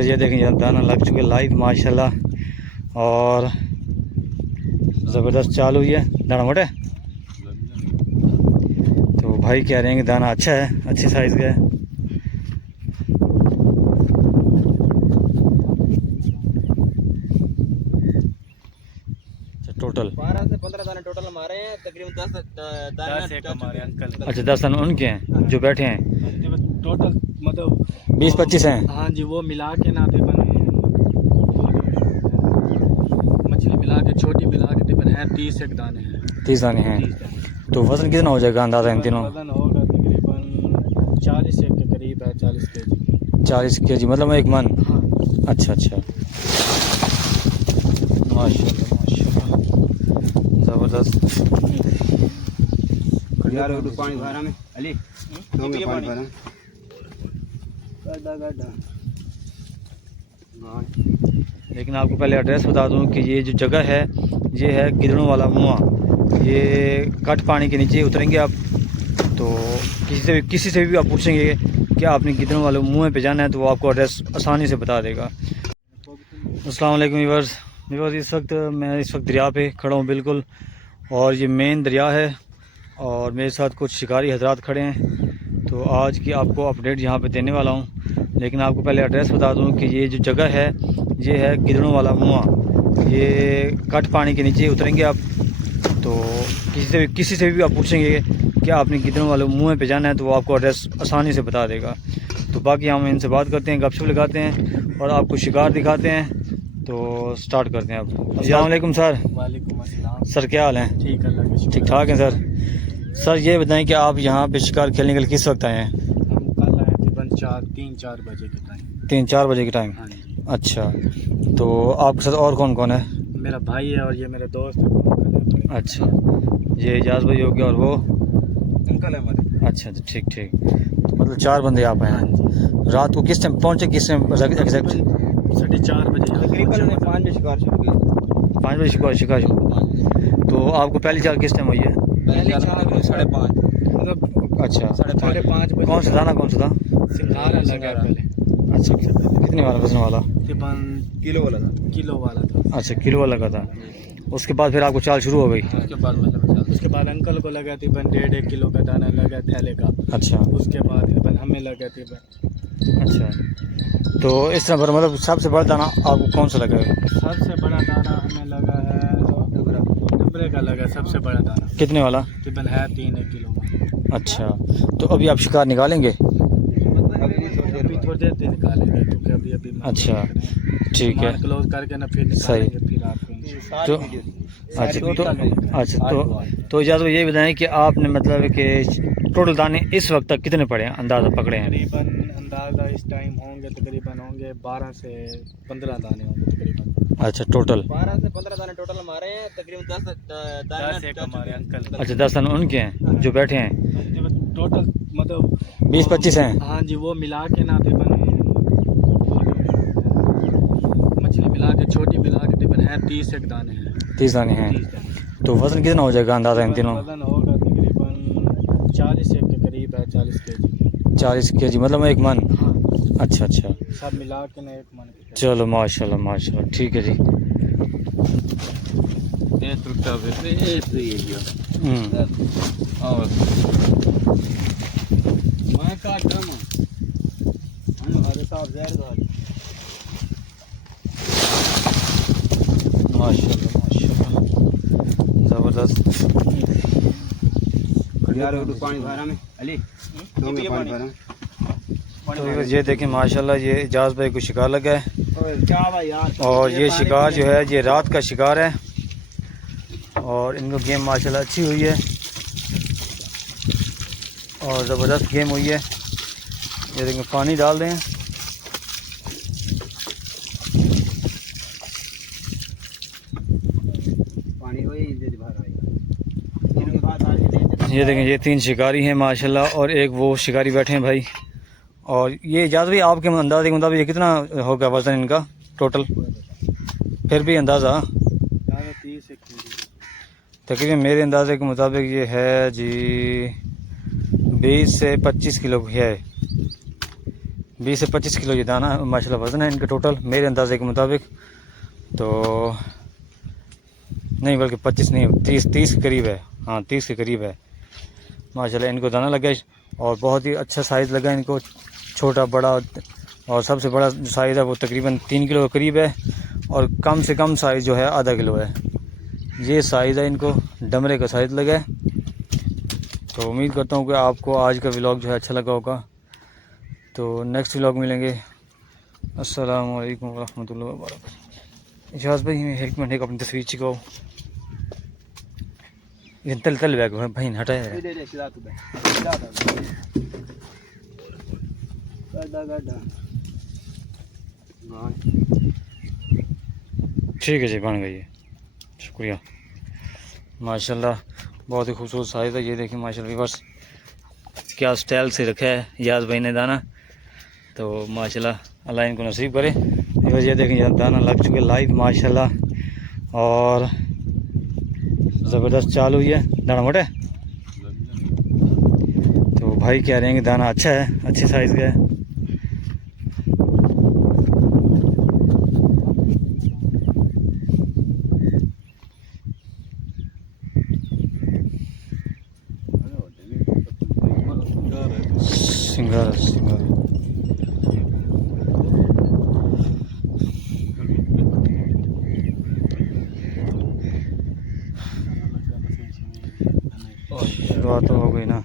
बस ये देखें दाना लग चुके लाइव माशाल्लाह और ज़बरदस्त चाल हुई है। दाना मोटा है तो भाई कह रहे हैं कि दाना अच्छा है, अच्छे साइज़ का है। टोटल 12 से 15 दाने टोटल हमारे हैं, तकरीबन 10 दाने हमारे अंकल। अच्छा 10 दाने उनके हैं जो बैठे हैं। टोटल मतलब 20-25 हैं। हाँ जी, वो मिला के ना तकरीबन मछली मिला के छोटी मिला के तकरीबन है 30 एक दाने हैं। 30 दाने हैं। तो वज़न कितना हो जाएगा अंदाज़ा इन तीनों? वजन होगा तकरीबन 40 एक के करीब है, 40 kg। 40 kg मतलब 1 मन। हाँ। अच्छा अच्छा माशाल्लाह माशाल्लाह ज़बरदस्त। यार वो पानी भरा में अली दोगे पानी भरा गड्ढा गड्ढा। लेकिन आपको पहले एड्रेस बता दूं कि ये जो जगह है ये है गिदड़ों वाला मुआ। ये कट पानी के नीचे उतरेंगे आप तो किसी से भी आप पूछेंगे कि आपने गिदड़ों वाले मुँह पे जाना है तो वो आपको एड्रेस आसानी से बता देगा। अस्सलाम वालेकुम व्यूअर्स। इस वक्त मैं दरिया पे खड़ा हूँ बिल्कुल, और ये मेन दरिया है और मेरे साथ कुछ शिकारी हजरात खड़े हैं। तो आज की आपको अपडेट यहाँ पे देने वाला हूँ, लेकिन आपको पहले एड्रेस बता दूँ कि ये जो जगह है ये है गिदड़ों वाला मुआ। ये कट पानी के नीचे उतरेंगे आप तो किसी से भी आप पूछेंगे कि आपने गिदड़ों वाले मुँह पे जाना है तो वो आपको एड्रेस आसानी से बता देगा। तो बाकी हम इनसे बात करते हैं, गपशप लगाते हैं और आपको शिकार दिखाते हैं। तो स्टार्ट करते हैं अब। अस्सलाम वालेकुम सर। वालेकुम अस्सलाम सर क्या हाल है? ठीक है, ठीक ठाक है सर। सर ये बताएं कि आप यहाँ पे शिकार खेलने के लिए किस वक्त आए हैं? हम कल आए तकरीबन 3-4 बजे के टाइम। 3-4 बजे के टाइम। हाँ जी। अच्छा, तो आपके साथ और कौन कौन है? मेरा भाई है और ये मेरे दोस्त है। अच्छा, ये एजाज भाई हो गया और वो अंकल है हमारे। अच्छा ठीक ठीक, तो मतलब 4 बंदे आप आए हाँ हैं। जी। रात को किस टाइम पहुँचे, किस टाइम एग्जैक्ट? 4:30 बजे तकरीबन 5 बजे शिकार शुरू किया। 5 बजे शिकार शुरू। तो आपको पहली चाल किस टाइम हुई है? पहले 4:30 मतलब अच्छा 5:30 बजे। कौन सा दाना कौन सा था? सिंघारा लगा पहले। अच्छा कितने वाला वजन वाला? तकरीबन किलो वाला था। किलो वाला था। अच्छा किलो वाला का था। उसके बाद फिर आपको चाल शुरू हो गई? उसके बाद अंकल को लगा तकरीबन 1.5 किलो का दाना लगा थैले का। अच्छा उसके बाद तकरीबन हमें लगा तकरीबन। अच्छा, तो इस तरह पर मतलब सबसे बड़ा दाना आपको कौन सा लगा है? सबसे बड़ा दाना हमें लगा है डबरे का लगा सबसे बड़ा दाना। कितने वाला? तकरीबन है 3 किलो का। अच्छा, तो अभी आप शिकार निकालेंगे? अभी थोड़ी देर से निकालेंगे क्योंकि अभी अच्छा ठीक है, क्लोज करके ना फिर सही। निकालेंगे फिर आपको। तो तो इजाज़त ये बताएं कि आपने मतलब कि टोटल दाने इस वक्त तक कितने पड़े हैं, अंदाज़ा पकड़े हैं? तकरीबन अंदाज़ा इस टाइम होंगे 12 से 15 दाने होंगे तकरीबन। अच्छा टोटल 12 से 15 दाने टोटल हमारे हैं, तकरीबन 10 दाने एक हमारे अंकल। अच्छा 10 दाने उनके हैं जो बैठे हैं। टोटल मतलब 20-25 हैं। हाँ जी, वो मिला के ना तकरीबन मछली मिला के छोटी मिला के तकरीबन है 30 एक दाने हैं। 30 दाने हैं। 30 दाने। तो वज़न कितना हो जाएगा अंदाज़ा इन तीनों? वजन होगा तकरीबन 40 एक के करीब है, 40 kg। 40 kg मतलब 1 मन। हाँ। अच्छा अच्छा, सब मिला के ना 1 मन के। चलो माशाल्लाह माशाल्लाह, ठीक है जी। ये टूटा है ये जो और मैं काट रहा हूं हमारे साथ जहर दो माशाल्लाह माशाल्लाह ज़बरदस्त। यार वो पानी भरा में अली दोगे पानी भरा। तो ये देखें माशाल्लाह ये एजाज भाई को शिकार लगा है क्या भाई यार। और ये शिकार जो है ये रात का शिकार है और इनको गेम माशाल्लाह अच्छी हुई है और ज़बरदस्त गेम हुई है। ये देखें पानी डाल दें। पानी वही भरा ये देखें ये 3 शिकारी हैं माशाल्लाह और एक वो शिकारी बैठे हैं भाई। और ये इजाज़त भाई आपके अंदाज़े के मुताबिक ये कितना होगा वज़न इनका टोटल? फिर भी अंदाज़ा 30 एक kg। तकरीबन मेरे अंदाज़े के मुताबिक ये है जी 20 से 25 किलो है। 20 से 25 किलो ये दाना माशाल्लाह वज़न है इनका टोटल मेरे अंदाजे के मुताबिक। तो नहीं बल्कि 25 नहीं 30 के करीब है। हाँ 30 के करीब है माशाल्लाह इनको दाना लगा है। और बहुत ही अच्छा साइज़ लगा इनको, छोटा बड़ा। और सबसे बड़ा जो साइज़ है वो तकरीबन 3 किलो के करीब है। और कम से कम साइज़ जो है आधा किलो है। ये साइज़ है इनको, डमरे का साइज़ लगा है। तो उम्मीद करता हूँ कि आपको आज का व्लॉग जो है अच्छा लगा होगा। तो नेक्स्ट व्लॉग मिलेंगे। अस्सलाम वालेकुम वरहमतुल्लाहि वबरकातुहू। इजाज़ भाई हमें हेल्प में अपनी तस्वीर छिकाओ। ये तल तल बैग भाई हटाया है। दे सीधा तू बे सीधा गाड़ा गाड़ा। हां ठीक है जी बन गई है, शुक्रिया माशाल्लाह। बहुत ही खूबसूरत साइज़ है। ये देखिए माशाल्लाह बस क्या स्टाइल से रखा है याज भाई ने दाना। तो माशाल्लाह अल्लाह इनको नसीब करे। ये देखें यहाँ दाना लग चुके लाइव माशाल्लाह। और ज़बरदस्त चाल हुई है। दाना मोटा है तो भाई कह रहे हैं कि दाना अच्छा है, अच्छे साइज़ का है। सिंगार सिंगार शुरुआत तो हो गई ना।